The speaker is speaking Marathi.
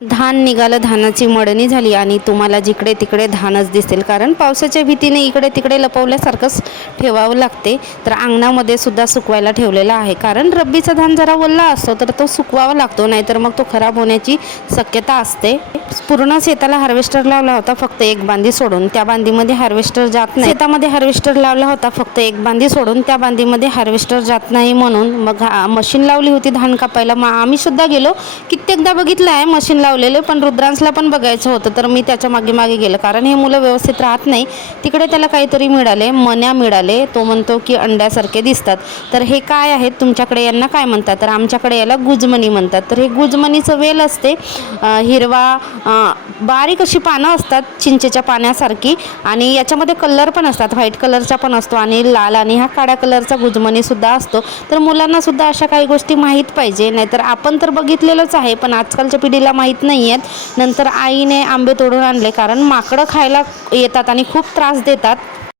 धान निघालं, धानाची मळणी झाली आणि तुम्हाला जिकडे तिकडे धानच दिसेल, कारण पावसाच्या भीतीने इकडे तिकडे लपवल्यासारखंच ठेवावं लागते. तर अंगणामध्ये सुद्धा सुकवायला ठेवलेला आहे, कारण रब्बीचा धान जरा ओला असतो तर तो सुकवावा लागतो, नाहीतर मग तो खराब होण्याची शक्यता असते. पूर्ण शेताला हार्वेस्टर लावला होता फक्त एक बांधी सोडून, त्या बांधीमध्ये हार्वेस्टर जात नाही. शेतामध्ये हार्वेस्टर लावला होता फक्त एक बांधी सोडून, त्या बांधीमध्ये हार्वेस्टर जात नाही म्हणून मग मशीन लावली होती धान कापायला. आम्ही सुद्धा गेलो, कित्येकदा बघितलं आहे मशीन लावलेलं, पण रुद्रांसला पण बघायचं होतं तर मी त्याच्या मागे मागे गेलं, कारण हे मुलं व्यवस्थित राहत नाही. तिकडे त्याला काहीतरी मिळाले, मण्या मिळाले. तो म्हणतो की अंड्यासारखे दिसतात. तर हे काय आहेत, तुमच्याकडे यांना काय म्हणतात? तर आमच्याकडे याला गुजमणी म्हणतात. तर हे गुजमणीचं वेल असते, हिरवा बारीक अशी पानं असतात चिंचेच्या पाण्यासारखी, आणि याच्यामध्ये कलर पण असतात, व्हाईट कलरचा पण असतो आणि लाल आणि हा काळ्या कलरचा गुजमणी सुद्धा असतो. तर मुलांना सुद्धा अशा काही गोष्टी माहीत पाहिजे, नाहीतर आपण तर बघितलेलंच आहे पण आजकालच्या पिढीला माहीत नाही आहेत. नंतर आईने आंबे तोडून आणले, कारण माकडं खायला येतात आणि खूप त्रास देतात.